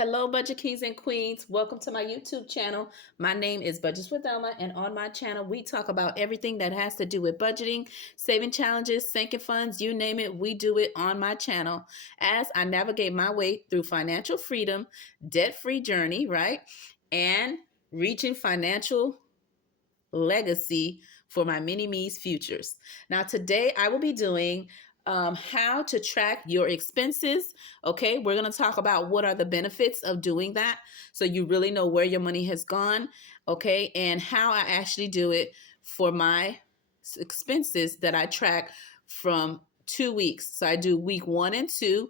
Hello, Budget Kings and Queens. Welcome to my YouTube channel. My name is Budgets with Elma, and on my channel, we talk about everything that has to do with budgeting, saving challenges, sinking funds, you name it, we do it on my channel as I navigate my way through financial freedom, debt-free journey, right? And reaching financial legacy for my mini me's futures. Now, today I will be doing how to track your expenses. Okay, we're going to talk about what are the benefits of doing that so you really know where your money has gone. Okay, and how I actually do it for my expenses that I track from 2 weeks. So I do week 1 and 2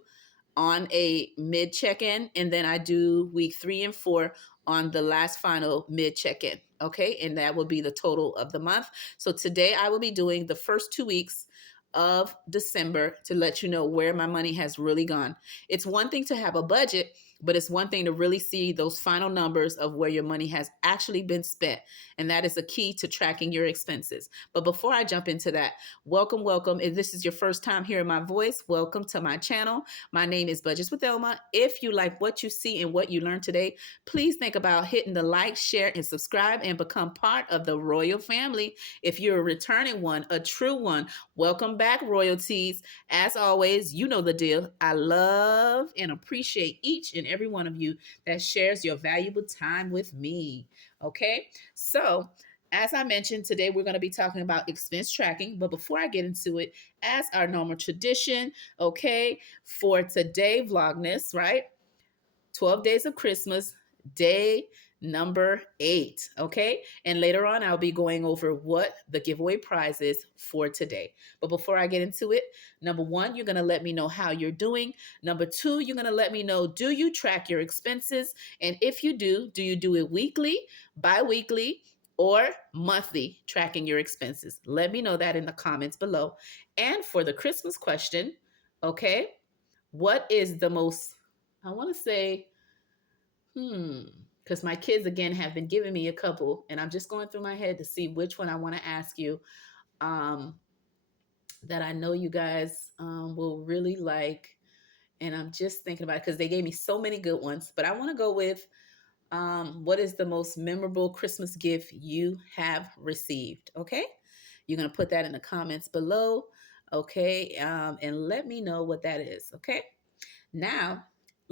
on a mid check-in, and then I do week 3 and 4 on the last final mid check-in. Okay, and that will be the total of the month. So today I will be doing the first 2 weeks of December to let you know where my money has really gone. It's one thing to have a budget, but it's one thing to really see those final numbers of where your money has actually been spent. And that is a key to tracking your expenses. But before I jump into that, welcome. If this is your first time hearing my voice, welcome to my channel. My name is Budgets with Elma. If you like what you see and what you learned today, please think about hitting the like, share, and subscribe and become part of the royal family. If you're a returning one, a true one, welcome back, royalties. As always, you know the deal. I love and appreciate each and every one of you that shares your valuable time with me. Okay, so as I mentioned, today we're going to be talking about expense tracking. But before I get into it, as our normal tradition, okay, for today, Vlogmas, right? 12 Days of Christmas, day number 8. Okay. And later on, I'll be going over what the giveaway prize is for today. But before I get into it, number 1, you're going to let me know how you're doing. Number 2, you're going to let me know, do you track your expenses? And if you do you do it weekly, bi-weekly, or monthly, tracking your expenses? Let me know that in the comments below. And for the Christmas question, okay, what is the most, I want to say, because my kids again have been giving me a couple, and I'm just going through my head to see which one I want to ask you, um, that I know you guys will really like. And I'm just thinking about it because they gave me so many good ones, but I want to go with what is the most memorable Christmas gift you have received? Okay. You're going to put that in the comments below. Okay. And let me know what that is. Okay. Now,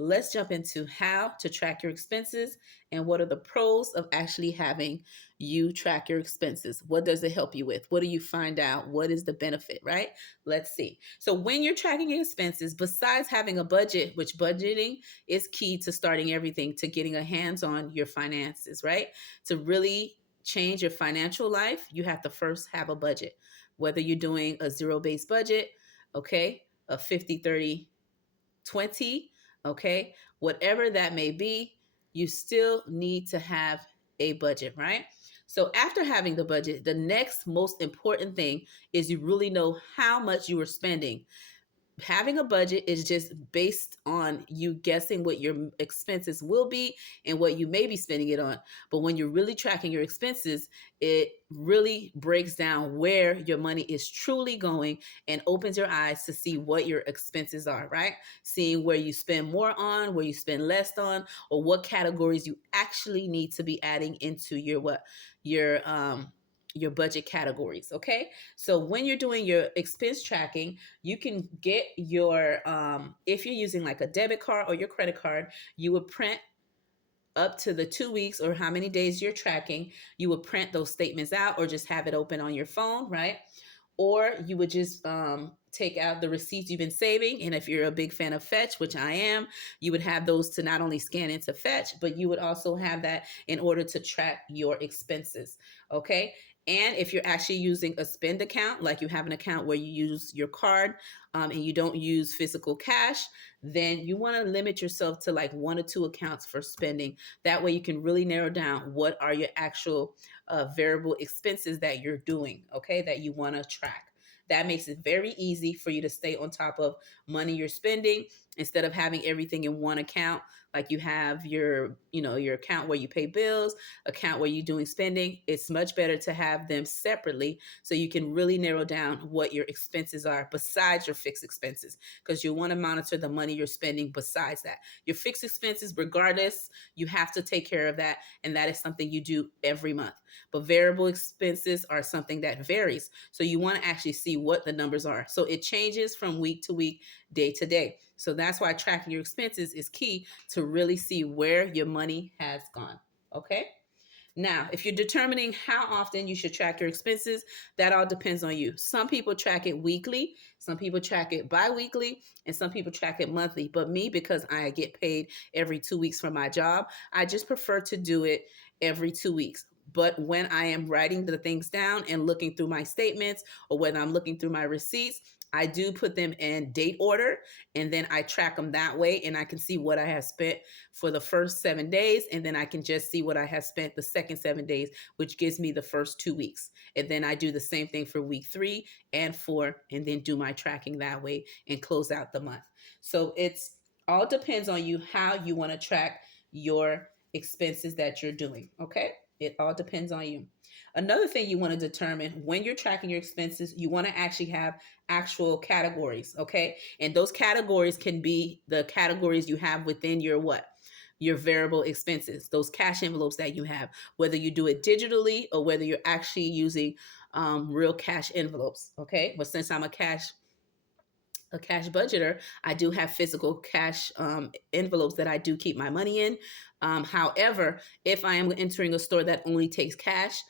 let's jump into how to track your expenses and what are the pros of actually having you track your expenses. What does it help you with? What do you find out? What is the benefit, right? Let's see. So when you're tracking your expenses, besides having a budget, which budgeting is key to starting everything, to getting a hands on your finances, right? To really change your financial life, you have to first have a budget. Whether you're doing a zero-based budget, okay, a 50-30-20, okay, whatever that may be, you still need to have a budget, right? So after having the budget, the next most important thing is you really know how much you are spending. Having a budget is just based on you guessing what your expenses will be and what you may be spending it on. But when you're really tracking your expenses, it really breaks down where your money is truly going and opens your eyes to see what your expenses are, right? Seeing where you spend more on, where you spend less on, or what categories you actually need to be adding into your budget categories. Okay, so when you're doing your expense tracking, you can get your if you're using like a debit card or your credit card, you would print up to the 2 weeks or how many days you're tracking. You would print those statements out or just have it open on your phone, right? Or you would just take out the receipts you've been saving. And if you're a big fan of Fetch, which I am, you would have those to not only scan into Fetch, but you would also have that in order to track your expenses. Okay. And if you're actually using a spend account, like you have an account where you use your card and you don't use physical cash, then you want to limit yourself to like 1 or 2 accounts for spending. That way you can really narrow down what are your actual variable expenses that you're doing, okay, that you want to track. That makes it very easy for you to stay on top of money you're spending instead of having everything in one account. Like you have your, your account where you pay bills, account where you're doing spending. It's much better to have them separately so you can really narrow down what your expenses are besides your fixed expenses, because you want to monitor the money you're spending besides that. Your fixed expenses, regardless, you have to take care of that, and that is something you do every month. But variable expenses are something that varies. So you want to actually see what the numbers are. So it changes from week to week, day to day. So that's why tracking your expenses is key to really see where your money has gone. Okay? Now, if you're determining how often you should track your expenses, that all depends on you. Some people track it weekly, some people track it bi-weekly, and some people track it monthly. But me, because I get paid every 2 weeks for my job, I just prefer to do it every 2 weeks. But when I am writing the things down and looking through my statements, or when I'm looking through my receipts, I do put them in date order, and then I track them that way, and I can see what I have spent for the first 7 days, and then I can just see what I have spent the second 7 days, which gives me the first 2 weeks. And then I do the same thing for week 3 and 4, and then do my tracking that way and close out the month. So it's all depends on you how you want to track your expenses that you're doing. Okay, it all depends on you. Another thing you want to determine when you're tracking your expenses, you want to actually have actual categories. Okay, and those categories can be the categories you have within your what, your variable expenses, those cash envelopes that you have, whether you do it digitally or whether you're actually using real cash envelopes. Okay, but since I'm a cash budgeter, I do have physical cash envelopes that I do keep my money in. However, if I am entering a store that only takes cash,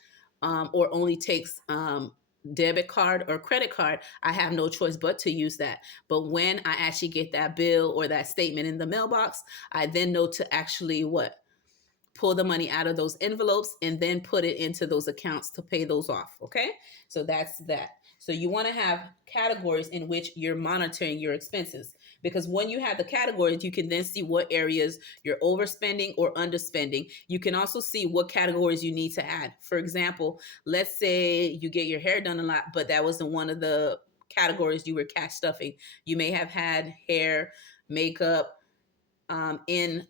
or only takes debit card or credit card, I have no choice but to use that. But when I actually get that bill or that statement in the mailbox, I then know to actually what, pull the money out of those envelopes and then put it into those accounts to pay those off. Okay, so that's that. So you want to have categories in which you're monitoring your expenses, because when you have the categories, you can then see what areas you're overspending or underspending. You can also see what categories you need to add. For example, let's say you get your hair done a lot, but that wasn't one of the categories you were cash stuffing. You may have had hair, makeup, in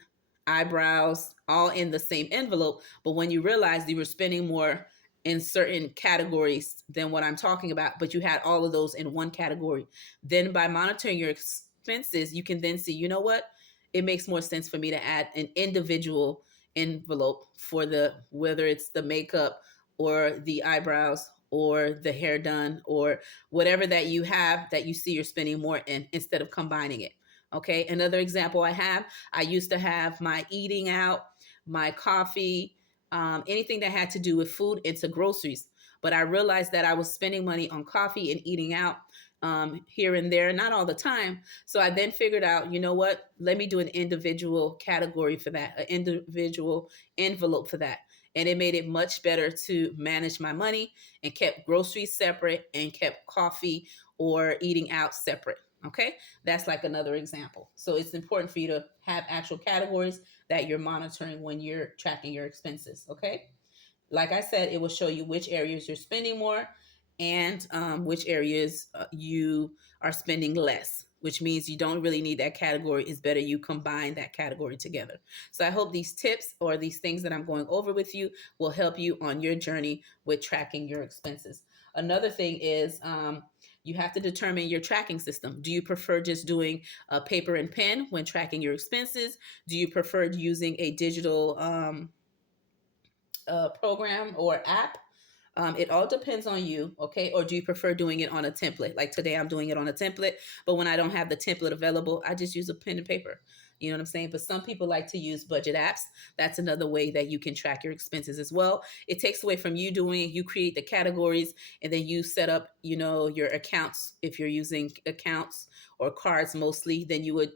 eyebrows, all in the same envelope. But when you realized you were spending more in certain categories than what I'm talking about, but you had all of those in one category, then by monitoring your expenses, you can then see, you know what? It makes more sense for me to add an individual envelope for the, whether it's the makeup or the eyebrows or the hair done or whatever that you have that you see you're spending more in, instead of combining it. Okay, another example I used to have my eating out, my coffee, anything that had to do with food into groceries. But I realized that I was spending money on coffee and eating out here and there, not all the time. So I then figured out, you know what? Let me do an individual category for that, an individual envelope for that. And it made it much better to manage my money, and kept groceries separate and kept coffee or eating out separate. Okay, that's like another example. So it's important for you to have actual categories that you're monitoring when you're tracking your expenses. Okay, like I said, it will show you which areas you're spending more, and which areas you are spending less, which means you don't really need that category. It's better you combine that category together. So I hope these tips or these things that I'm going over with you will help you on your journey with tracking your expenses. Another thing is, you have to determine your tracking system. Do you prefer just doing paper and pen when tracking your expenses? Do you prefer using a digital program or app? It all depends on you, okay? Or do you prefer doing it on a template? Like today, I'm doing it on a template, but when I don't have the template available, I just use a pen and paper. You know what I'm saying? But some people like to use budget apps. That's another way that you can track your expenses as well. It takes away from you create the categories, and then you set up, your accounts. If you're using accounts or cards mostly, then you would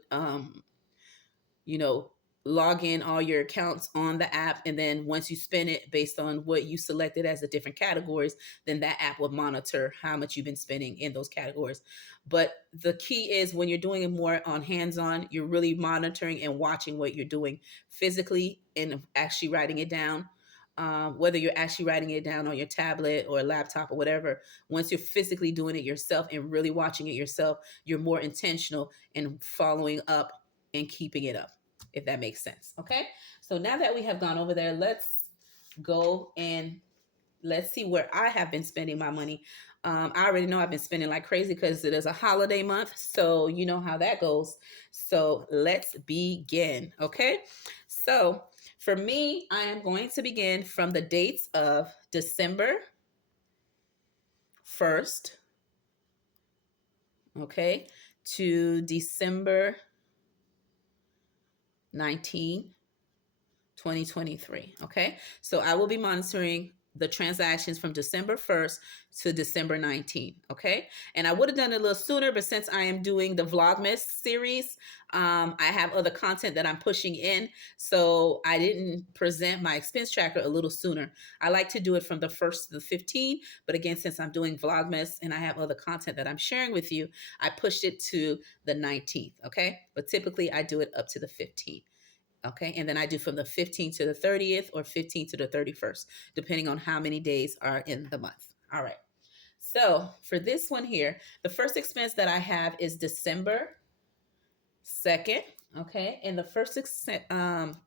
you know, log in all your accounts on the app. And then once you spend it based on what you selected as the different categories, then that app will monitor how much you've been spending in those categories. But the key is when you're doing it more on hands on, you're really monitoring and watching what you're doing physically and actually writing it down. whether you're actually writing it down on your tablet or laptop or whatever, once you're physically doing it yourself and really watching it yourself, you're more intentional in following up and keeping it up, if that makes sense. Okay. So now that we have gone over there, let's go and let's see where I have been spending my money. I already know I've been spending like crazy because it is a holiday month. So you know how that goes. So let's begin. Okay. So for me, I am going to begin from the dates of December 1st, okay, to December 19th, 2023. Okay. So I will be monitoring the transactions from December 1st to December 19th. Okay. And I would have done it a little sooner, but since I am doing the Vlogmas series, I have other content that I'm pushing in. So I didn't present my expense tracker a little sooner. I like to do it from the 1st to the 15th. But again, since I'm doing Vlogmas and I have other content that I'm sharing with you, I pushed it to the 19th. Okay. But typically I do it up to the 15th. Okay. And then I do from the 15th to the 30th or 15th to the 31st, depending on how many days are in the month. All right. So for this one here, the first expense that I have is December 2nd. Okay. And the first expense,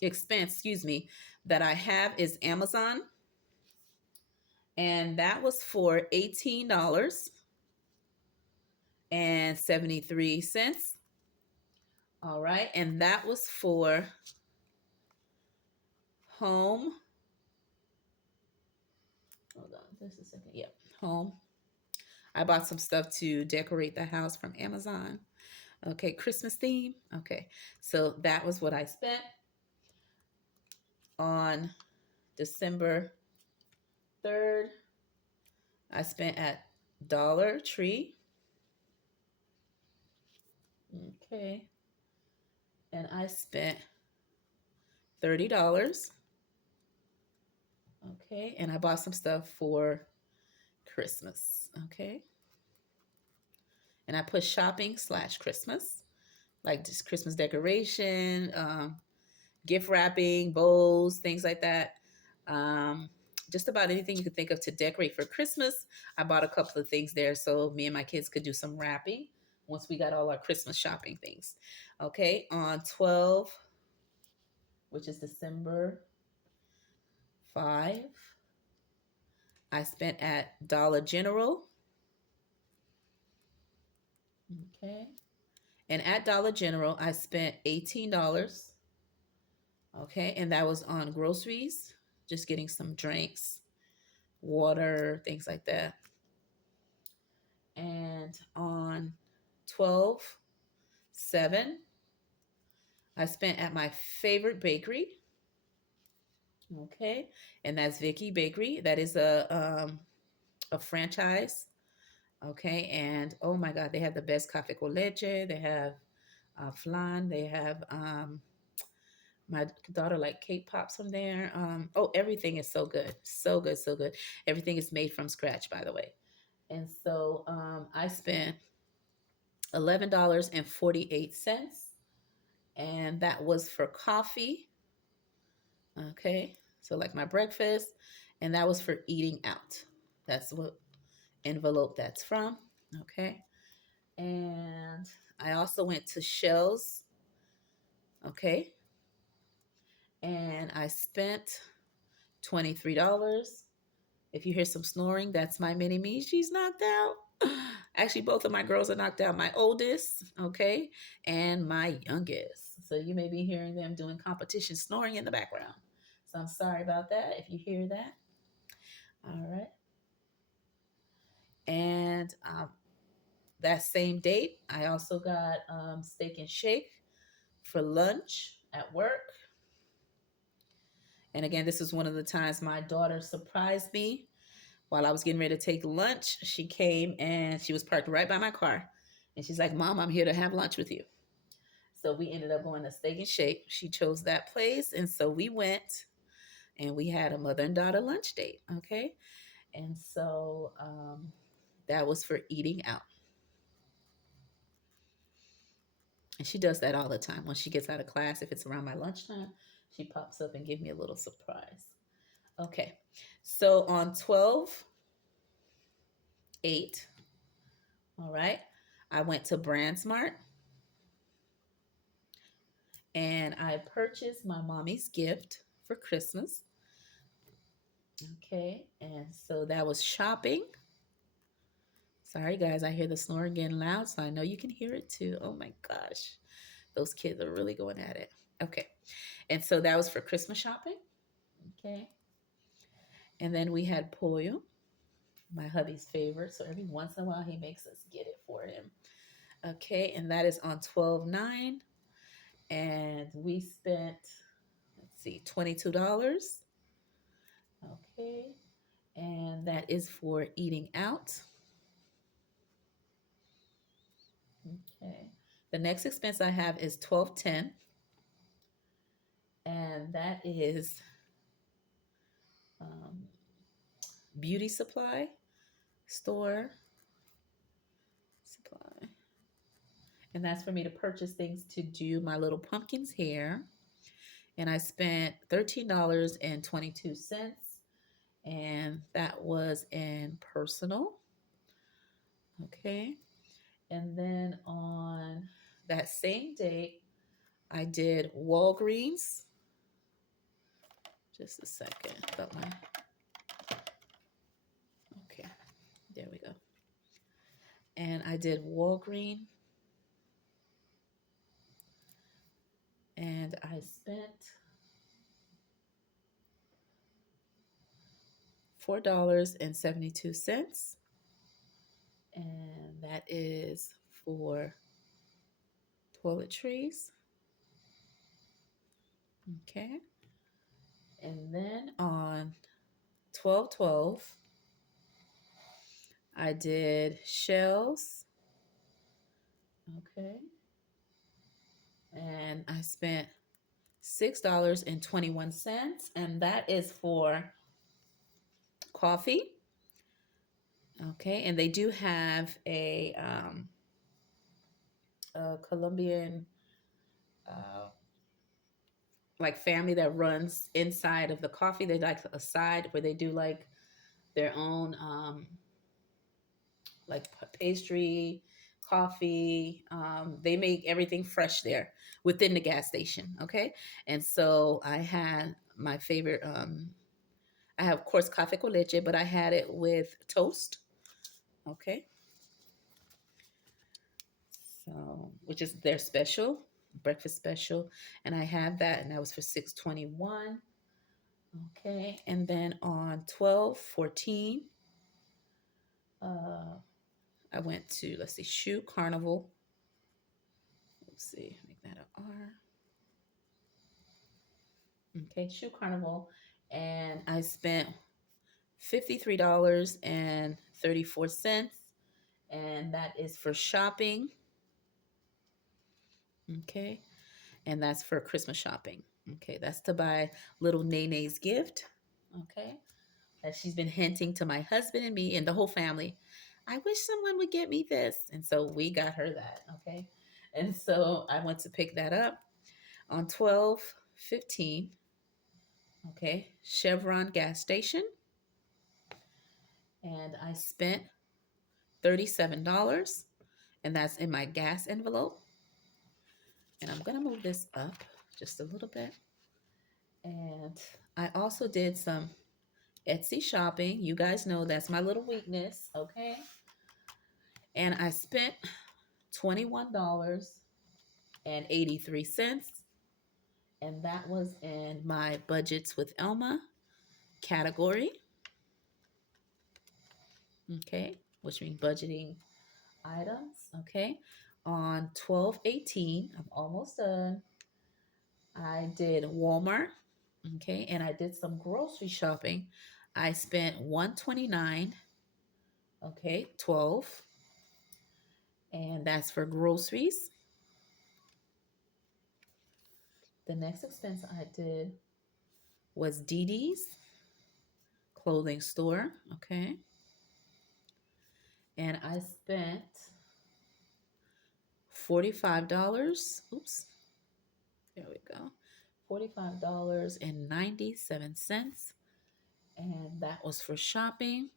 excuse me, that I have is Amazon. And that was for $18.73. All right. And that was for home. Hold on just a second. Yep. Home. I bought some stuff to decorate the house from Amazon. Okay, Christmas theme. Okay, so that was what I spent on December 3rd. I spent at Dollar Tree. Okay, and I spent $30. Okay, and I bought some stuff for Christmas. Okay, and I put shopping / Christmas, like just Christmas decoration, gift wrapping, bowls, things like that. Um, just about anything you could think of to decorate for Christmas. I bought a couple of things there so me and my kids could do some wrapping once we got all our Christmas shopping things. Okay, on 12, which is December 5, I spent at Dollar General. Okay, and at Dollar General, I spent $18. Okay, and that was on groceries, just getting some drinks, water, things like that. And on 12/7, I spent at my favorite bakery. Okay, and that's Vicky Bakery. That is a franchise. Okay, and oh my God, they have the best cafe con leche. They have flan. They have my daughter like cake pops from there. Oh, everything is so good, so good, so good. Everything is made from scratch, by the way. And so I spent $11.48, and that was for coffee. Okay, so like my breakfast, and that was for eating out. That's what envelope that's from. Okay, and I also went to Shells. Okay, and I spent $23. If you hear some snoring, that's my mini me. She's knocked out. Actually, both of my girls are knocked out. My oldest, okay, and my youngest. So you may be hearing them doing competition snoring in the background. So I'm sorry about that if you hear that. All right. And that same date, I also got steak and shake for lunch at work. And again, this is one of the times my daughter surprised me while I was getting ready to take lunch. She came and she was parked right by my car. And she's like, Mom, I'm here to have lunch with you. So we ended up going to Steak and Shake. She chose that place. And so we went and we had a mother and daughter lunch date. Okay. And so that was for eating out. And she does that all the time. When she gets out of class, if it's around my lunchtime, she pops up and gives me a little surprise. Okay. So on 12/8, all right, I went to BrandSmart and I purchased my mommy's gift for Christmas. Okay. And so that was shopping. Sorry, guys, I hear the snoring getting loud, so I know you can hear it too. Oh my gosh. Those kids are really going at it. Okay. And so that was for Christmas shopping. Okay. And then we had pollo, my hubby's favorite. So every once in a while, he makes us get it for him. Okay. And that is on 12/9. And we spent, let's see, $22. Okay. And that is for eating out. Okay. The next expense I have is 12/10. And that is um, beauty supply store supply. And that's for me to purchase things to do my little pumpkin's hair. And I spent $13.22. And that was in personal. Okay. And then on that same date, I did Walgreens. Just a second. Got my, okay, there we go. And I did Walgreens and I spent $4.72. And that is for toiletries. Okay. And then on 12/12, I did shells. Okay. And I spent $6.21. And that is for coffee. Okay. And they do have a Colombian uh, like family that runs inside of the coffee. They like a side where they do like their own like pastry, coffee. They make everything fresh there within the gas station. Okay. And so I had my favorite, I have, of course, cafe con leche, but I had it with toast. Okay. So, which is their special, breakfast special. And I had that, and that was for $6.21. Okay. And then on 12/14, uh, I went to, let's see, Shoe Carnival. Let's see, make that a R. Okay, Shoe Carnival. And I spent $53.34. And that is for shopping. Okay. And that's for Christmas shopping. Okay. That's to buy little Nene's gift. Okay. That she's been hinting to my husband and me and the whole family. I wish someone would get me this. And so we got her that. Okay. And so I went to pick that up on 12/15. Okay. Chevron gas station. And I spent $37. And that's in my gas envelope. And I'm going to move this up just a little bit. And I also did some Etsy shopping. You guys know that's my little weakness, okay? And I spent $21.83. And that was in my budgets with Elma category. Okay, which means budgeting items. Okay. On 12/18, I'm almost done. I did Walmart. Okay, and I did some grocery shopping. I spent 129. Okay, 12. And that's for groceries. The next expense I did was Dee Dee's clothing store. Okay. And I spent $45. Oops. There we go. $45.97. And that was for shopping.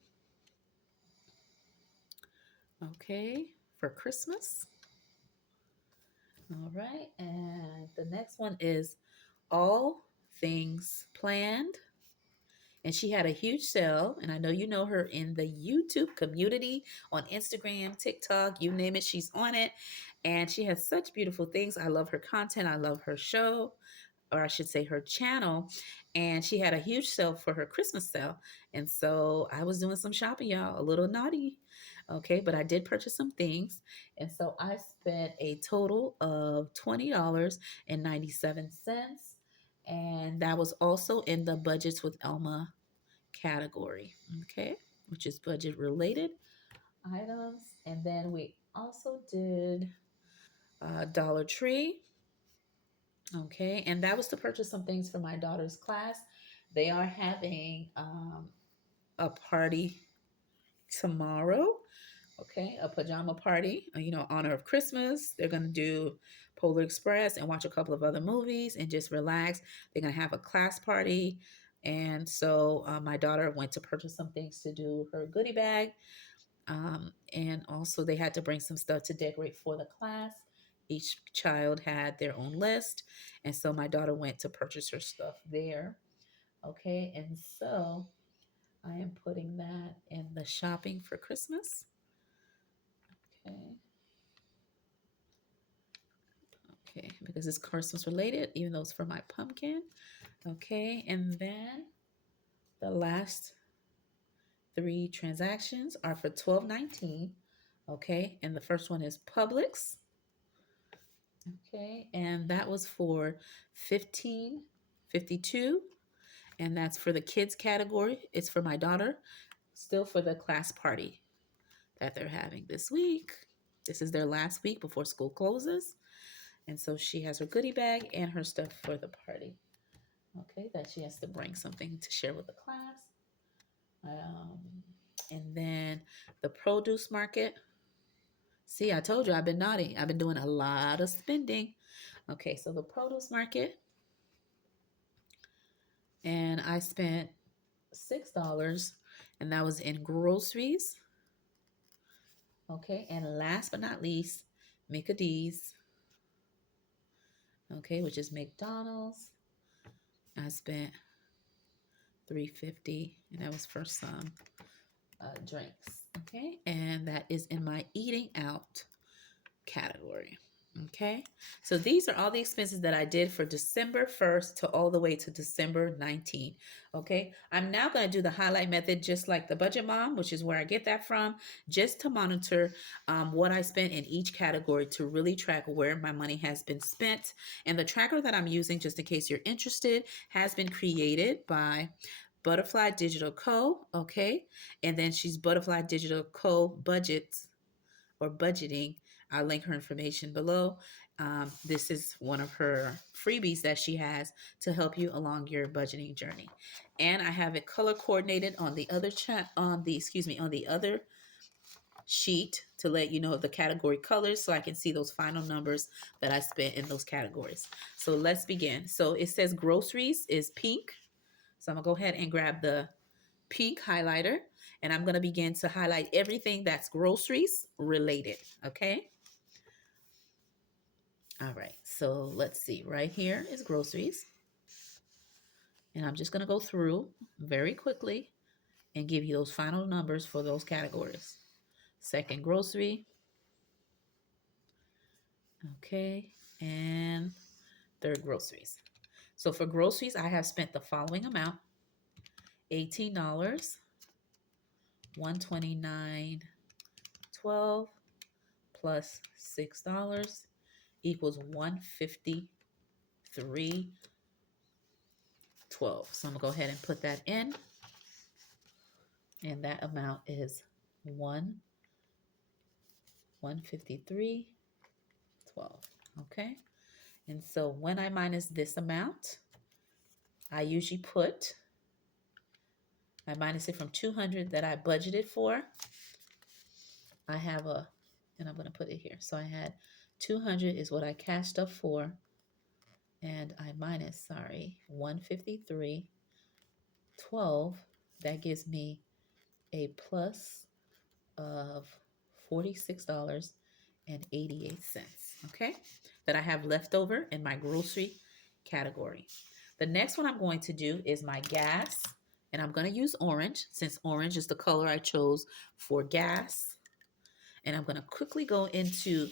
Okay, for Christmas. All right, and the next one is all things planned. And she had a huge sale, and I know you know her in the YouTube community on Instagram, TikTok, you name it, she's on it. And she has such beautiful things. I love her content. I love her show, or I should say her channel. And she had a huge sale for her Christmas sale. And so I was doing some shopping, y'all, a little naughty. Okay, but I did purchase some things. And so I spent a total of $20.97. And that was also in the budgets with Elma category. Okay, which is budget related items. And then we also did Dollar Tree. Okay, and that was to purchase some things for my daughter's class. They are having a party tomorrow. Okay, a pajama party, honor of Christmas. They're gonna do Polar Express and watch a couple of other movies and just relax. They're gonna have a class party, and so my daughter went to purchase some things to do her goodie bag, and also they had to bring some stuff to decorate for the class. Each child had their own list, and so my daughter went to purchase her stuff there. Okay, and so I am putting that in the shopping for Christmas. Okay. Okay, because it's Christmas related, even though it's for my pumpkin. Okay, and then the last three transactions are for $12.19. Okay, and the first one is Publix. Okay, and that was for $15.52, and that's for the kids category. It's for my daughter, still for the class party that they're having this week. This is their last week before school closes. And so she has her goodie bag and her stuff for the party. Okay, that she has to bring something to share with the class. And then the produce market. See, I told you I've been naughty. I've been doing a lot of spending. Okay, so the produce market. And I spent $6, and that was in groceries. Okay, and last but not least, Mickey D's. Okay, which is McDonald's. I spent $3.50, and that was for some drinks. Okay, and that is in my eating out category. Okay, so these are all the expenses that I did for December 1st to all the way to December 19th. Okay, I'm now going to do the highlight method just like the Budget Mom, which is where I get that from, just to monitor what I spent in each category to really track where my money has been spent. And the tracker that I'm using, just in case you're interested, has been created by Butterfly Digital Co. Okay, and then she's Butterfly Digital Co. Budgets or budgeting. I'll link her information below. This is one of her freebies that she has to help you along your budgeting journey. And I have it color coordinated on the other on the other sheet to let you know the category colors so I can see those final numbers that I spent in those categories. So let's begin. So it says groceries is pink. So I'm gonna go ahead and grab the pink highlighter, and I'm going to begin to highlight everything that's groceries related. Okay. All right. So let's see. Right here is groceries. And I'm just going to go through very quickly and give you those final numbers for those categories. Second grocery. Okay. And third groceries. So for groceries, I have spent the following amount: $18, $129.12 plus $6 equals $153.12. So I'm gonna go ahead and put that in, and that amount is 153.12. Okay, and so when I minus this amount, I usually I minus it from 200 that I budgeted for. I have and I'm gonna put it here. So I had 200 is what I cashed up for, and I minus 153.12 That gives me a plus of $46.88, okay, that I have left over in my grocery category. The next one I'm going to do is my gas, and I'm going to use orange since orange is the color I chose for gas. And I'm going to quickly go into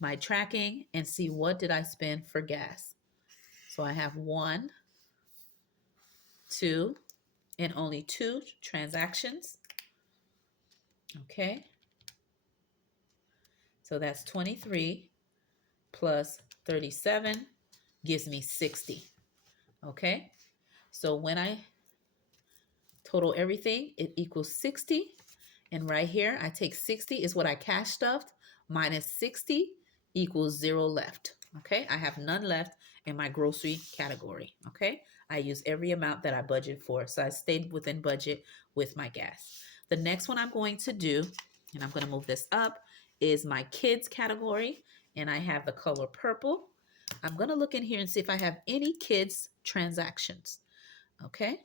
my tracking and see what did I spend for gas. So I have 1, 2, and only 2 transactions. Okay. So that's 23 plus 37 gives me 60. Okay. So when I total everything, it equals 60. And right here, I take 60 is what I cash stuffed minus 60 equals 0 left. Okay. I have none left in my grocery category. Okay. I use every amount that I budgeted for. So I stayed within budget with my gas. The next one I'm going to do, and I'm going to move this up, is my kids category. And I have the color purple. I'm going to look in here and see if I have any kids transactions. Okay.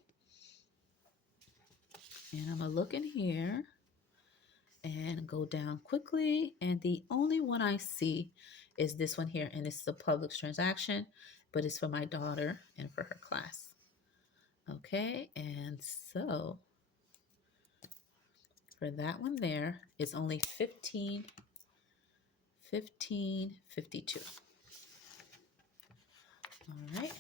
And I'm going to look in here and go down quickly. And the only one I see is this one here. And this is a Publix transaction, but it's for my daughter and for her class. Okay. And so for that one there, it's only $15.52. All right.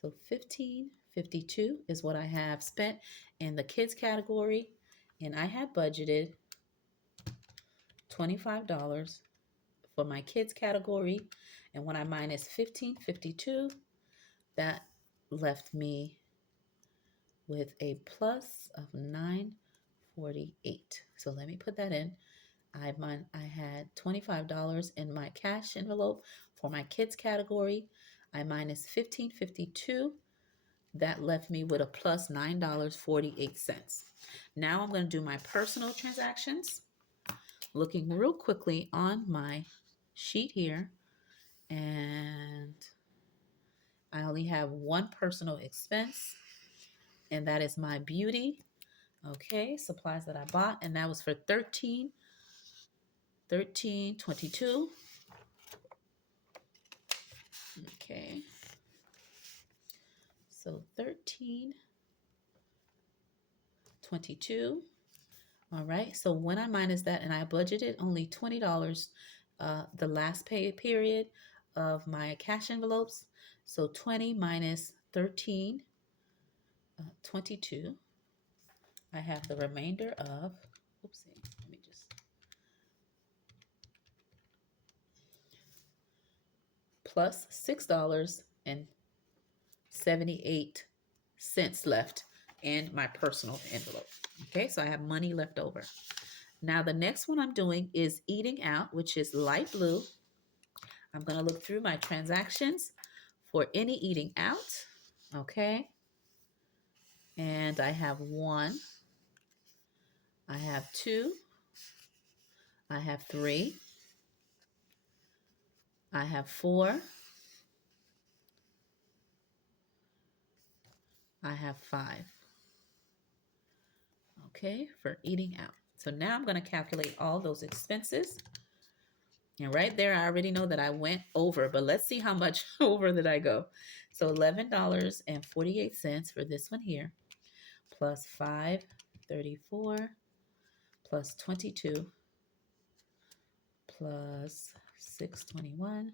So $15.52 is what I have spent in the kids category. And I have budgeted $25 for my kids category. And when I minus $15.52, that left me with a plus of $9.48. So let me put that in. I had $25 in my cash envelope for my kids category. I minus $15.52. That left me with a plus $9.48. Now I'm going to do my personal transactions. Looking real quickly on my sheet here, and I only have one personal expense, and that is my beauty. Okay, supplies that I bought, and that was for $13.22. Okay, so $13.22. All right, so when I minus that, and I budgeted only $20 the last pay period of my cash envelopes. So 20 minus 13.22. I have the remainder of, oopsie, let me just, plus $6.78 left in my personal envelope. Okay, so I have money left over. Now the next one I'm doing is eating out, which is light blue. I'm going to look through my transactions for any eating out. Okay. And I have 1, I have 2, I have 3, I have 4, I have 5. Okay, for eating out. So now I'm going to calculate all those expenses. And right there, I already know that I went over, but let's see how much over did I go. So $11.48 for this one here, plus $5.34, plus 22, plus 621,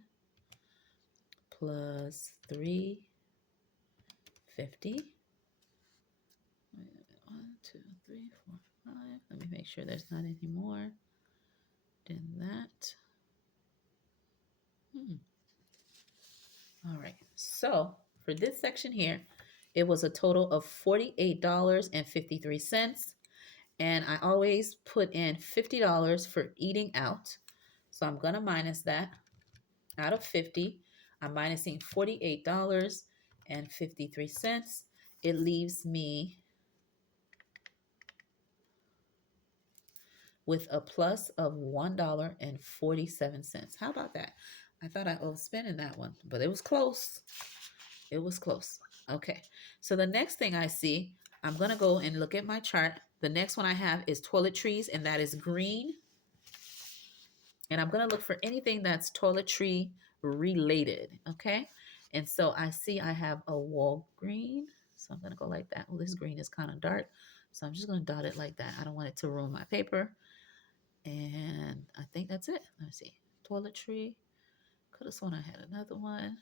plus 350. 1, 2, 3, 4, 5. Let me make sure there's not any more than that. All right. So for this section here, it was a total of $48.53. And I always put in $50 for eating out. So I'm going to minus that out of 50. I'm minusing $48.53. It leaves me with a plus of $1.47. How about that? I thought I overspent in that one, but it was close. It was close. Okay. So the next thing I see, I'm going to go and look at my chart. The next one I have is toiletries, and that is green. And I'm going to look for anything that's toiletry related. Okay. And so I see I have a wall green. So I'm going to go like that. Well, this green is kind of dark. So I'm just going to dot it like that. I don't want it to ruin my paper. And I think that's it. Let me see. Toiletry. Could have sworn I had another one.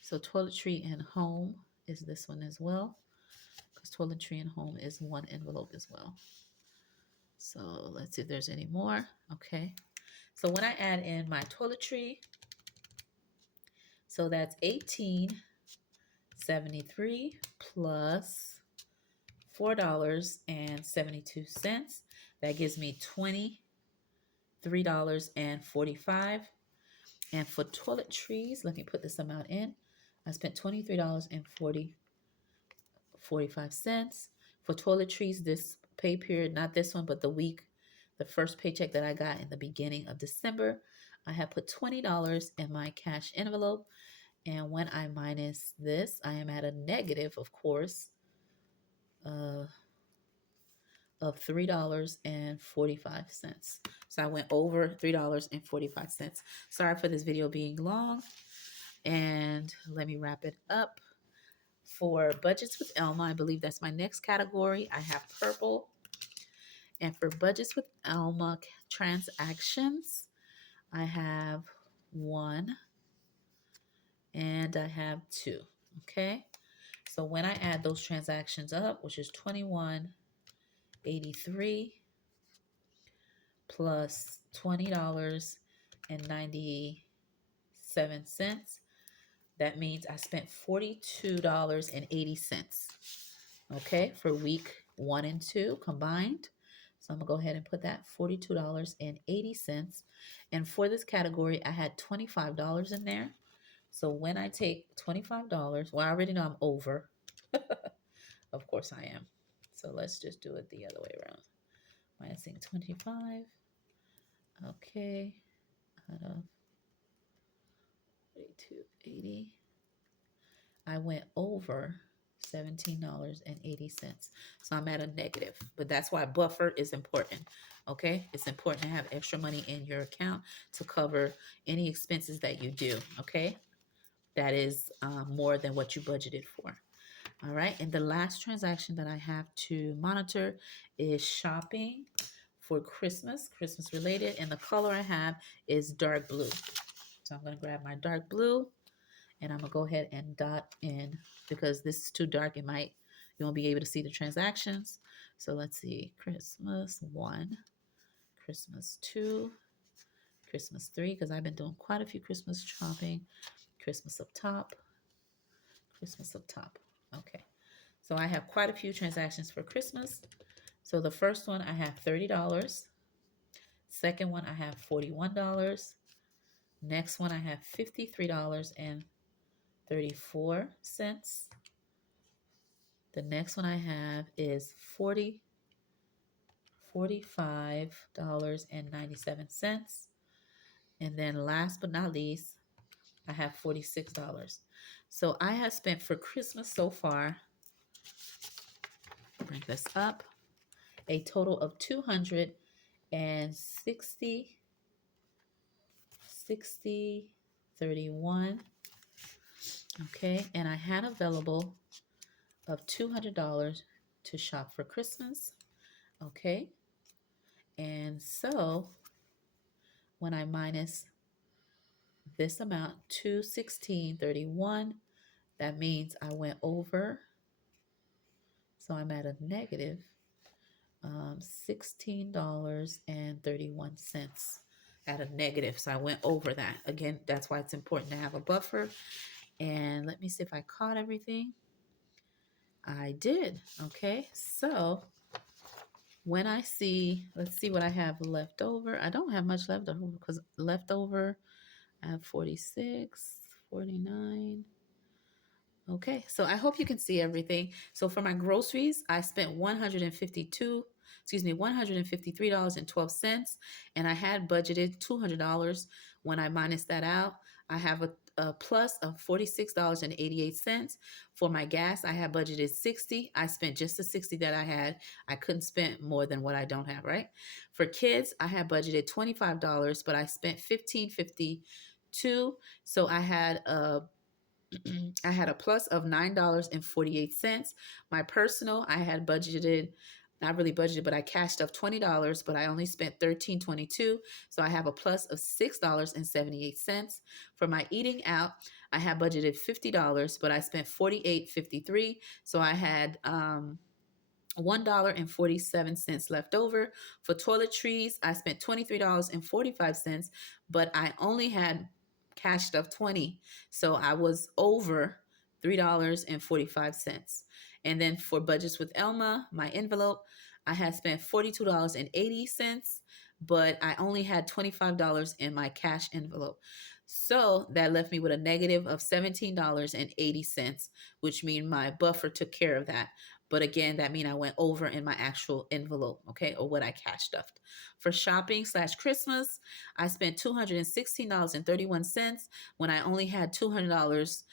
So toiletry and home is this one as well. Because toiletry and home is one envelope as well. So let's see if there's any more. Okay. So when I add in my toiletry, so that's $18.73 plus $4.72. That gives me $23.45. And for toiletries, let me put this amount in. I spent $23.45 for toiletries this pay period, not this one, but the first paycheck that I got in the beginning of December. I have put $20 in my cash envelope. And when I minus this, I am at a negative, of course, of $3.45. So I went over $3.45. Sorry for this video being long. And let me wrap it up. For budgets with Elma, I believe that's my next category. I have purple. And for budgets with Elma transactions, I have 1 and I have 2. Okay. So when I add those transactions up, which is $21.83 plus $20.97, that means I spent $42.80. Okay, for week 1 and 2 combined. So I'm gonna go ahead and put that $42.80. And for this category, I had $25 in there. So when I take $25, well, I already know I'm over. Of course I am. So let's just do it the other way around. Minusing 25. Okay. Out of 42.80. I went over $17.80. So I'm at a negative, but that's why buffer is important. Okay. It's important to have extra money in your account to cover any expenses that you do. Okay. That is more than what you budgeted for. All right. And the last transaction that I have to monitor is shopping for Christmas related. And the color I have is dark blue. So I'm going to grab my dark blue and I'm going to go ahead and dot in because this is too dark. You won't be able to see the transactions. So let's see. Christmas 1, Christmas 2, Christmas 3, because I've been doing quite a few Christmas shopping. Christmas up top. Christmas up top. Okay. So I have quite a few transactions for Christmas. So the first one I have $30. Second one I have $41. Next one I have $53.34. The next one I have is $45.97. And then last but not least, I have $46. So I have spent for Christmas so far, bring this up, a total of $231. Okay, and I had available of $200 to shop for Christmas. Okay, and so when I minus this amount, $216.31, that means I went over. So I'm at a negative $16.31 at a negative. So I went over that. Again, that's why it's important to have a buffer. And let me see if I caught everything. I did. Okay, so when I see, let's see what I have left over. I don't have much left over because leftover, I have 46, 49. Okay, so I hope you can see everything. So for my groceries, I spent $153.12, and I had budgeted $200. When I minus that out, I have a plus of $46.88. For my gas, I had budgeted 60. I spent just the 60 that I had. I couldn't spend more than what I don't have, right? For kids, I had budgeted $25, but I spent 15.52. So I had a plus of $9.48. My personal, I had budgeted, not really budgeted, but I cashed up $20, but I only spent $13.22. So I have a plus of $6.78. For my eating out, I had budgeted $50, but I spent $48.53. So I had $1.47 left over. For toiletries, I spent $23.45, but I only had cashed up 20. So I was over $3.45. And then for budgets with Elma, my envelope, I had spent $42.80, but I only had $25 in my cash envelope. So that left me with a negative of $17.80, which means my buffer took care of that. But again, that means I went over in my actual envelope, okay, or what I cash stuffed. For shopping / Christmas, I spent $216.31 when I only had $200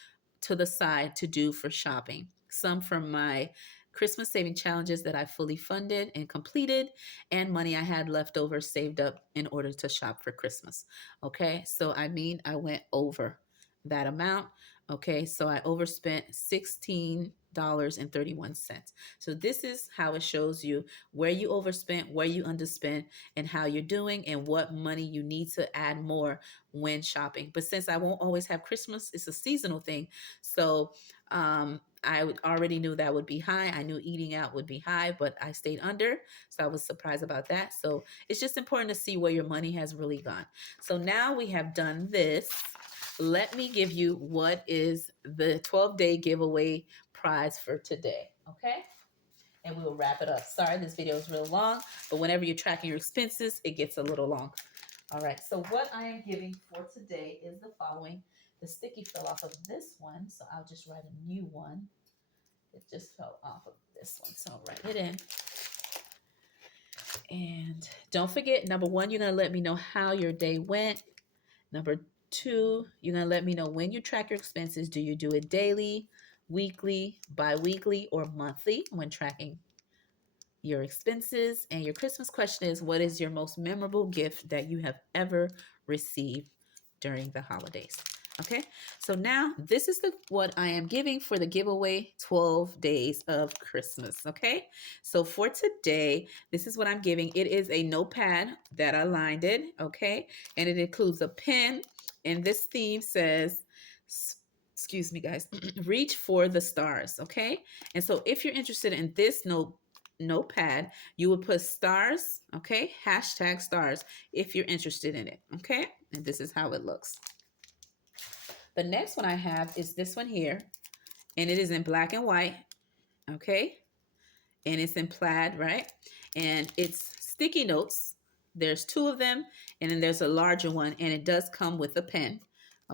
to the side to do for shopping. Some from my Christmas saving challenges that I fully funded and completed, and money I had left over saved up in order to shop for Christmas. Okay, so I mean, I went over that amount. Okay, so I overspent $16.31. So this is how it shows you where you overspent, where you underspent, and how you're doing, and what money you need to add more when shopping. But since I won't always have Christmas, it's a seasonal thing. So I already knew that would be high. I knew eating out would be high, but I stayed under. So I was surprised about that. So it's just important to see where your money has really gone. So now we have done this. Let me give you what is the 12-day giveaway prize for today. Okay? And we will wrap it up. Sorry, this video is real long, but whenever you're tracking your expenses, it gets a little long. All right, so what I am giving for today is the following. The sticky fell off of this one, so I'll just write a new one. It just fell off of this one, so I'll write it in. And don't forget, number one, you're going to let me know how your day went. Number two, you're going to let me know when you track your expenses. Do you do it daily, weekly, bi-weekly, or monthly when tracking your expenses? And your Christmas question is, what is your most memorable gift that you have ever received during the holidays? Okay, so now this is what I am giving for the giveaway 12 days of Christmas. Okay, so for today, this is what I'm giving. It is a notepad that I lined it. Okay, and it includes a pen, and this theme says, excuse me guys, reach for the stars. Okay, and so if you're interested in this notepad, you would put stars. Okay, hashtag stars if you're interested in it. Okay, and this is how it looks. The next one I have is this one here, and it is in black and white, okay? And it's in plaid, right? And it's sticky notes. There's two of them, and then there's a larger one, and it does come with a pen,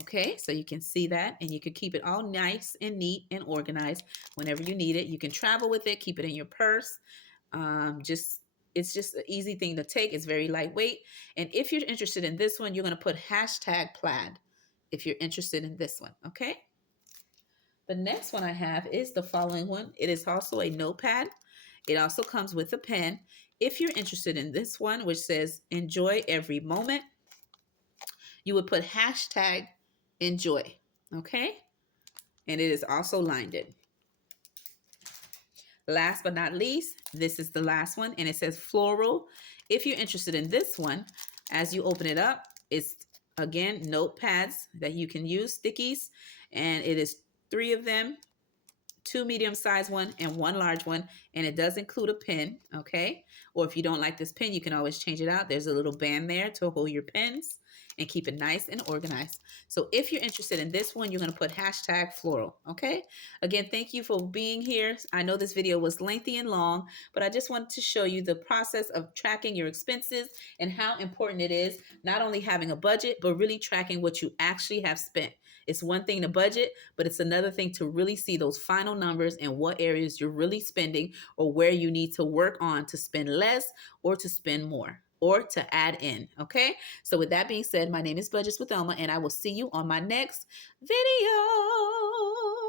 okay? So you can see that, and you can keep it all nice and neat and organized whenever you need it. You can travel with it, keep it in your purse. It's just an easy thing to take. It's very lightweight. And if you're interested in this one, you're going to put hashtag plaid if you're interested in this one, okay? The next one I have is the following one. It is also a notepad. It also comes with a pen. If you're interested in this one, which says enjoy every moment, you would put hashtag enjoy, okay? And it is also lined in. Last but not least, this is the last one, and it says floral. If you're interested in this one, as you open it up, it's again notepads that you can use, stickies, and it is 3 of them, 2 medium-sized one and 1 large one, and it does include a pen, okay? Or if you don't like this pen, you can always change it out. There's a little band there to hold your pens and keep it nice and organized. So if you're interested in this one, you're going to put hashtag floral, okay? Again, thank you for being here. I know this video was lengthy and long, but I just wanted to show you the process of tracking your expenses and how important it is not only having a budget, but really tracking what you actually have spent. It's one thing to budget, but it's another thing to really see those final numbers and what areas you're really spending or where you need to work on to spend less or to spend more. or to add in. Okay. So with that being said, my name is Budgets with Elma, and I will see you on my next video.